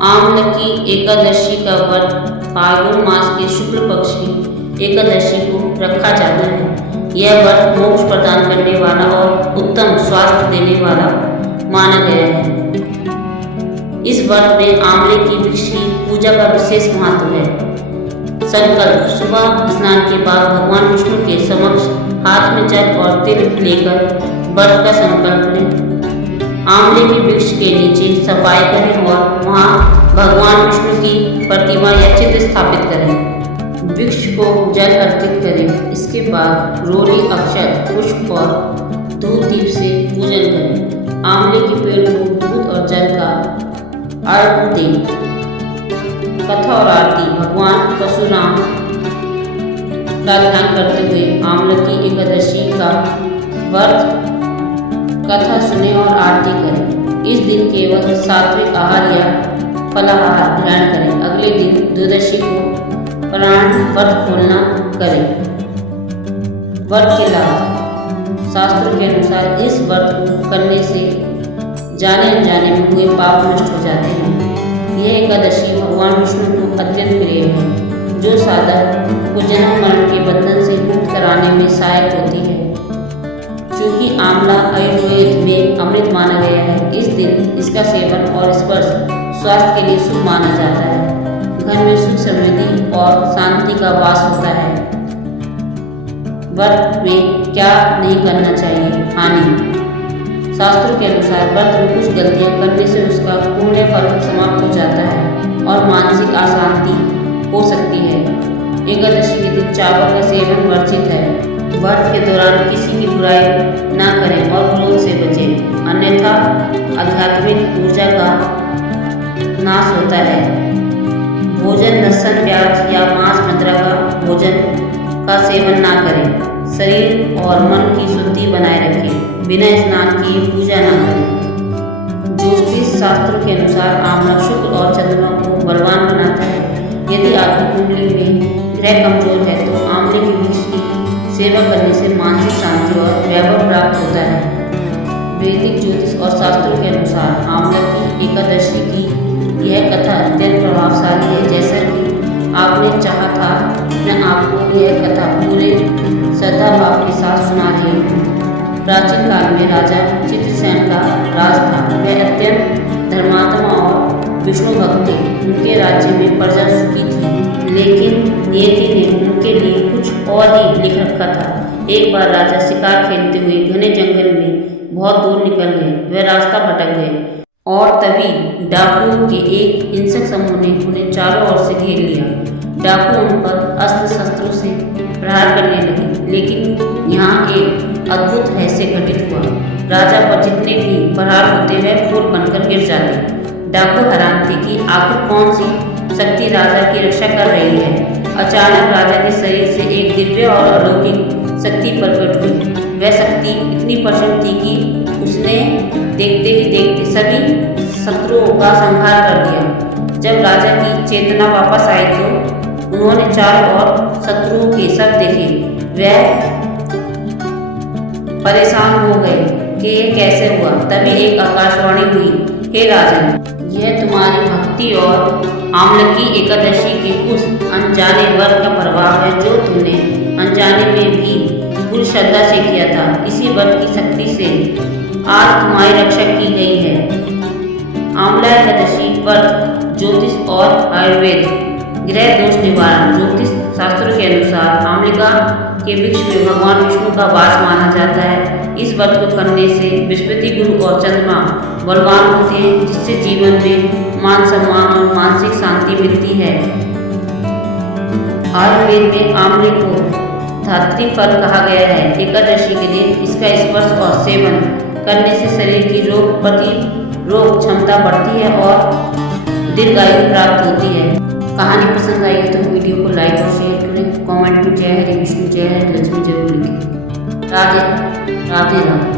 आमलकी एकादशी का व्रत फाल्गुन मास के शुक्ल पक्ष की एकादशी को रखा जाता है। यह व्रत मोक्ष प्रदान करने वाला और उत्तम स्वास्थ्य देने वाला माना गया है। इस व्रत में आंवले की वृक्ष की पूजा का विशेष महत्व है। संकल्प: सुबह स्नान के बाद भगवान विष्णु के समक्ष हाथ में जल और तिल लेकर व्रत का संकल्प लें। आंवले के वृक्ष के नीचे सफाई करें और वहां भगवान विष्णु की प्रतिमा या चित्र स्थापित करें। वृक्ष को जल अर्पित करें। इसके बाद रोली, अक्षत, पुष्प और धूप दीप से पूजन करें। आंवले के पेड़ को दूध और जल का अर्घ्य दें। कथा और आरती: भगवान परशुराम का ध्यान करते हुए आंवलकी एकादशी का व्रत कथा सुने और आरती करें। इस दिन केवल सात्विक आहार या फलाहार ग्रहण करें। अगले दिन द्वादशी को प्राण व्रत खोलना करें। व्रत के लाभ: शास्त्रों के अनुसार इस व्रत को करने से जाने अनजाने में हुए पाप नष्ट हो जाते हैं। यह एकादशी भगवान विष्णु को अत्यंत प्रिय है, जो साधक को जन्म मरण के बंधन से मुक्त कराने में सहायक होती है। चूँकि आंवला आयुर्वेद में अमृत माना गया है, इस दिन इसका सेवन और स्पर्श स्वास्थ्य के लिए शुभ माना जाता है। घर में सुख, समृद्धि और शांति का वास होता है। व्रत में क्या नहीं करना चाहिए? हानि: शास्त्रों के अनुसार व्रत में कुछ गलतियां करने से उसका पुण्य फल समाप्त हो जाता है और मानसिक अशांति हो सकती है। एकादशी के दिन चावल का सेवन वर्जित है। व्रत के दौरान किसी की बुराई न करें और क्रोध से बचें, अन्यथा आध्यात्मिक ऊर्जा का नाश होता है। भोजन: लहसुन, प्याज या मांस मदिरा का भोजन का सेवन न करें। शरीर और मन की शुद्धि बनाए रखें। बिना स्नान किए पूजा न करें। ज्योतिष शास्त्रों के अनुसार आंवला शुक्र और चंद्रमा को बलवान बनाता है। यदि आपकी कुंडली में ग्रह कमजोर है तो आंवले की वृक्ष की सेवा करने से मानसिक शांति और वैभव प्राप्त होता है। वैदिक ज्योतिष और शास्त्रों के अनुसार आंवला की एकादशी की यह कथा अत्यंत प्रभावशाली है। जैसा कि आपने चाहा था, मैं आपको यह कथा पूरे श्रद्धा भाव के साथ सुना रही हूँ। प्राचीन काल में राजा चित्रसेन का राज था। वह अत्यंत धर्मात्मा और विष्णु भक्त थे। उनके राज्य में प्रजा सुखी थी, लेकिन नियति ने उनके लिए कुछ और ही लिख रखा था। एक बार राजा शिकार खेलते हुए घने जंगल में बहुत दूर निकल गए। वह रास्ता भटक गए और तभी डाकुओं के एक हिंसक समूह ने उन्हें चारों ओर से घेर लिया। डाकू उन पर अस्त्र शस्त्रों से प्रहार करने लगे, लेकिन यहाँ एक अद्भुत रहस्य घटित हुआ। राजा पर जितने भी प्रहार होते वह फूल बनकर गिर जाते। डाकू हैरान थे कि आखिर कौन सी शक्ति राजा की रक्षा कर रही है। अचानक राजा के शरीर से एक दिव्य और अलौकिक शक्ति प्रकट हुई। वह शक्ति इतनी प्रचंड थी कि उसने देखते ही देखते सभी शत्रुओं का संहार कर दिया। जब राजा की चेतना वापस आई तो उन्होंने चारों ओर शत्रुओं के शव देखे। वह परेशान हो गए कि यह कैसे हुआ। तभी एक आकाशवाणी हुई, हे राजन, यह तुम्हारी भक्ति और आंवलकी एकादशी के उस अनजाने व्रत का प्रभाव है जो तुमने अनजाने में भी पूरी श्रद्धा से किया था। इसी व्रत की शक्ति से आज तुम्हारी रक्षा की गई है। आंवला एकादशी व्रत ज्योतिष और आयुर्वेद। ग्रह दोष निवारण: ज्योतिष शास्त्रों के अनुसार आंवलिका के वृक्ष में भगवान विष्णु का वास माना जाता है। इस व्रत को करने से बृहस्पति, गुरु और चंद्रमा बलवान होते हैं, जिससे जीवन में मान सम्मान और मानसिक शांति मिलती है। आयुर्वेद में आंवले को धात्री फल कहा गया है। एकादशी के दिन इसका स्पर्श और सेवन करने से शरीर की रोग प्रतिरोधक क्षमता बढ़ती है और दीर्घायु प्राप्त होती है। कहानी पसंद आई है तो वीडियो को लाइक और शेयर करें। कमेंट में जय हरि विष्णु, जय हरि लक्ष्मी जरूर लिखें। राधे राधे राधे।